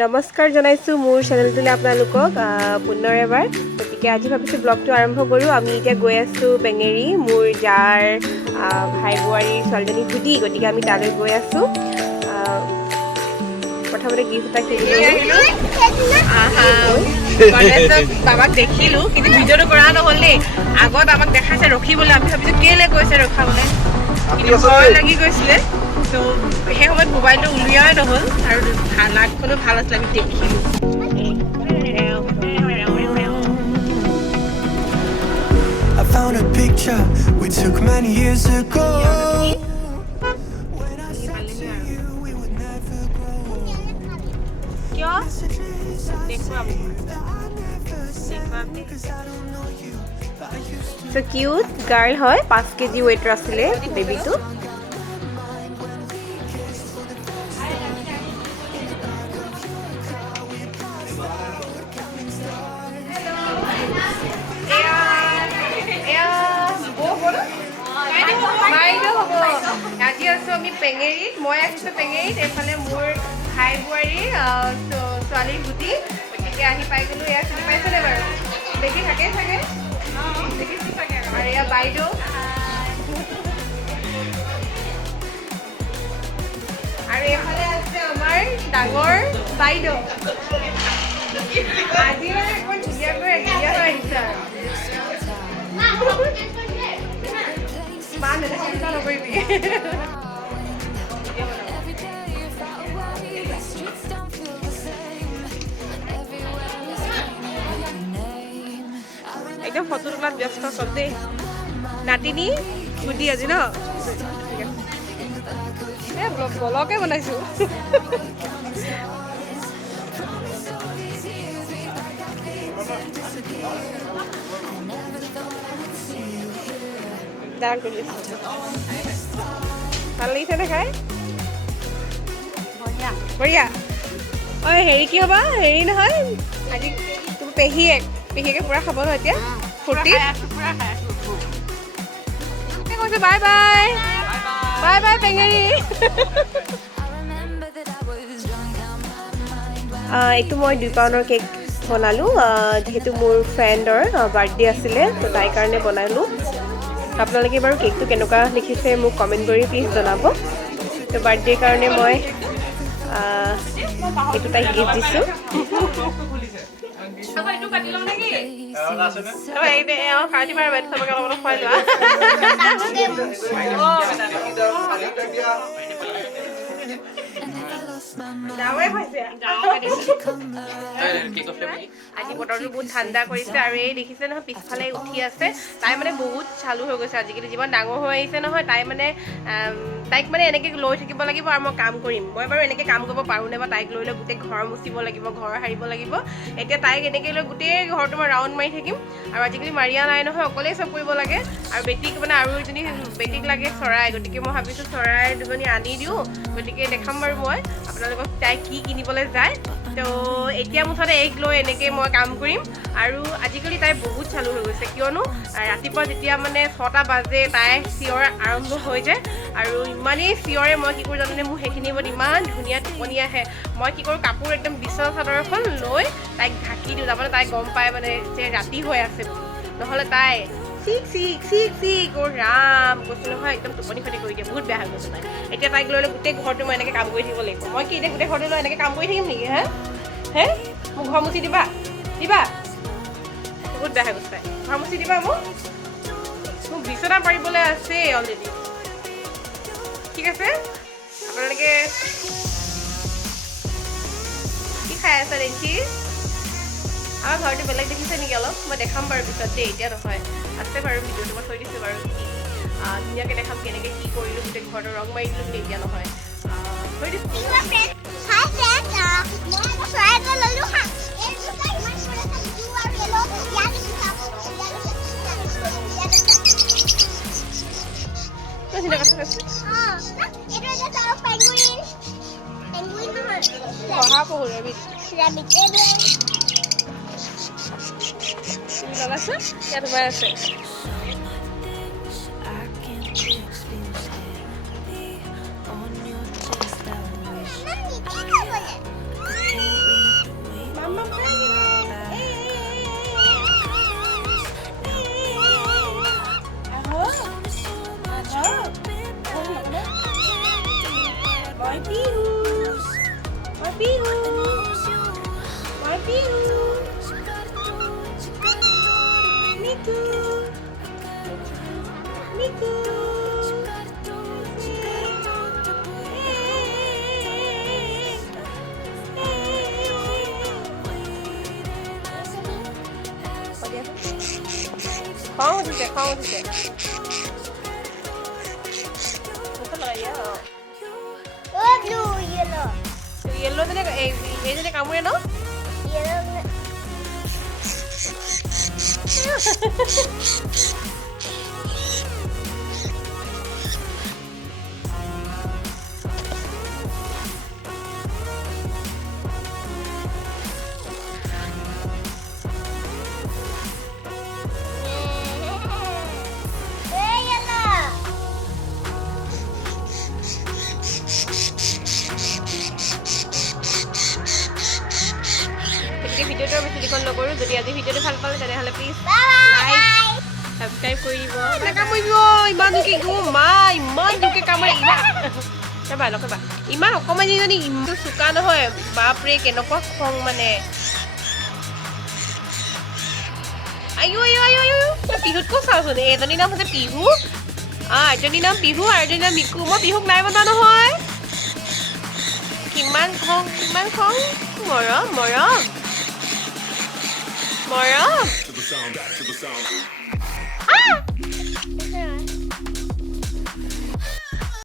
নমস্কাৰ জনাইছোঁ মোৰ চেনেলটোলৈ আপোনালোকক পুনৰ এবাৰ। গতিকে আজি ভাবিছোঁ ব্লগটো আৰম্ভ কৰোঁ। আমি এতিয়া গৈ আছোঁ বেঙেৰী, মোৰ যাৰ ভাই বোৱাৰীৰ ছোৱালীজনী সুধি, গতিকে আমি তালৈ গৈ আছোঁ। প্ৰথমতে গিফ্ট এটা কিনিলোঁ। বাবাক দেখিলোঁ, কিন্তু ভিডিঅ'টো কৰা নহ'ল দেই। আগত আমাক দেখাইছে ৰখিবলৈ, আমি ভাবিছোঁ কেলৈ কৈছে ৰখাবলৈ, কিন্তু ভয় লাগি গৈছিলে। তো সেই সময়ত মোবাইলটো উলিওৱাই নহ'ল আৰু নাকখনো ভাল আছিলে, আমি দেখিলোঁ। I found a picture we took many years ago. When I said to you we would never grow. Messages I saved that I never sent, 'cause I don't know you, but I used to. So cute girl হয়, 5 kg weight আছিলে বেবিটো। আজি আছোঁ আমি পেঙেৰীত, মই আহিছোঁ পেঙেৰীত, এইফালে মোৰ ভাই বোৱাৰীৰ ছোৱালীৰ গুটি, গতিকে আহি পাই গ'লোঁ। এয়া চিনি পাইছেনে বাৰু? দেখি থাকে চাগে, দেখিছোঁ চাগে। আৰু এয়া বাইদেউ, আৰু এইফালে আছে আমাৰ ডাঙৰ বাইদেউ। আজি মানে অকণমান ধুনীয়াকৈ ধুনীয়া হৈ আহিছে আৰু মা নেদেখা চিন্তা নকৰিবি। একদম ফটো তোলাত ব্যস্ত চব দেই। নাতিনী গুটি আজি ন, ব্লগে বনাইছোঁ। ভাল লাগিছে নে খাই? বঢ়িয়া। ঐ হেৰি কি হ'বা, হেৰি নহয় আজি তুমি পেহীয়েকে পূৰা খাব ন এতিয়া, ফূৰ্তি কৈছে। Bye bye, bye bye Pengeri. এইটো মই 2 পাউণ্ডৰ কেক বনালোঁ, যিহেতু মোৰ ফ্ৰেণ্ডৰ বাৰ্থডে আছিলে, তো তাইৰ কাৰণে বনালোঁ। আপোনালোকে বাৰু কেকটো কেনেকুৱা দেখিছে মোক কমেণ্ট কৰি প্লিজ জনাব। তো বাৰ্থডেৰ কাৰণে মই এইটো তাইক গিফ্ট দিছোঁ। আজি বতৰটো বহুত ঠাণ্ডা কৰিছে, আৰু এই দেখিছে নহয় পিছফালে উঠি আছে। তাই মানে বহুত চালু হৈ গৈছে আজিকালি, যিমান ডাঙৰ হৈ আহিছে নহয়। তাই মানে তাইক মানে এনেকৈ লৈ থাকিব লাগিব আৰু মই কাম কৰিম। মই বাৰু এনেকৈ কাম কৰিব পাৰোঁনে বা তাইক লৈ গোটেই ঘৰ মুচিব লাগিব, ঘৰ সাৰিব লাগিব। এতিয়া তাইক এনেকৈ লৈ গোটেই ঘৰটো মই ৰাউণ্ড মাৰি থাকিম। আৰু আজিকালি মাৰিয়া নাই নহয়, অকলেই চব কৰিব লাগে। আৰু বেটিক মানে আৰু এজনী বেটিক লাগে চৰাই, গতিকে মই ভাবিছোঁ চৰাই দুজনী আনি দিওঁ। গতিকে দেখাম বাৰু মই আপোনালোকক তাই কি কিনিবলৈ যায়। তো এতিয়া মুঠতে এইক লৈ এনেকৈ মই কাম কৰিম। আৰু আজিকালি তাই বহুত চালু হৈ গৈছে, কিয়নো ৰাতিপুৱা যেতিয়া মানে 6টা বাজে তাই চিঞৰ আৰম্ভ হৈ যায়। আৰু ইমানেই চিঞৰে, মই কি কৰোঁ জানেনে, মোৰ সেইখিনি সময়ত ইমান ধুনীয়া টোপনি আহে। মই কি কৰোঁ, কাপোৰ একদম বিচনা চাদৰ এখন লৈ তাইক ঢাকি দিওঁ, তাৰমানে তাই গম পায় মানে যে ৰাতি হৈ আছে বুলি। নহ'লে তাই চিক চিক চিক চিক, অ' ৰাম কৈছোঁ নহয়, একদম টোপনি ক্ষতি কৰি দিয়ে, বহুত বেয়া হৈ গৈছে তাই। এতিয়া তাইক লৈ গোটেই ঘৰটো মই এনেকৈ কাম কৰি থাকিব লাগিব। মই কি এতিয়া গোটেই ঘৰটো লৈ এনেকৈ কাম কৰি থাকিম নেকি? মোক ঘৰ মুচি দিবা বহুত বেয়া হৈ গৈছে তাই। ঘৰ মুচি দিবা মোক বিচনা পাৰিবলৈ আছে অলৰেডি। ঠিক আছে, আপোনালোকে কি খাই আছে দেখি? আমাৰ ঘৰটো বেলেগ দেখিছে নেকি অলপ? মই দেখাম বাৰু পিছত দেই, এতিয়া নহয়। আছে বাৰু ভিডিঅ'টো মই থৈ দিছোঁ বাৰু, ধুনীয়াকৈ দেখাম কেনেকৈ কি কৰিলোঁ, গোটেই ঘৰটো ৰং মাৰি দিলোঁ, এতিয়া নহয় থৈ দিছোঁ। ইয়াত সোমাই আছে। pihu. My pihu. Miku. Miku. Khóng uঠিছে খং উঠিছে মুখত লগাই দিয়া য়েল্লো যেনে এইজনে কামোৰে ন ভিডিঅ'টো বেছি দীঘল নকৰোঁ যদি আজি ভিডিঅ'টো ভাল পালে তেনেহ'লে প্লিজ লাইক ছাবস্ক্ৰাইব কৰি দিব কামুৰিব ইমান জোৰকে মা ইমান জোৰকে কামুৰে ৰ'বা ৰ'বা ইমান অকণমানিজনী ইমান চোকা নহয় বাপৰে কেনেকুৱা খং মানে আয়ো আয়ো আয়ো আয়ো পিহুতকো চাওঁচোন এজনীৰ নাম হৈছে পিহু এজনীৰ নাম পিহু আৰু এজনীৰ নাম মিকু মই পিহুক নাই বনা নহয় কিমান খং মৰম মৰম মৰম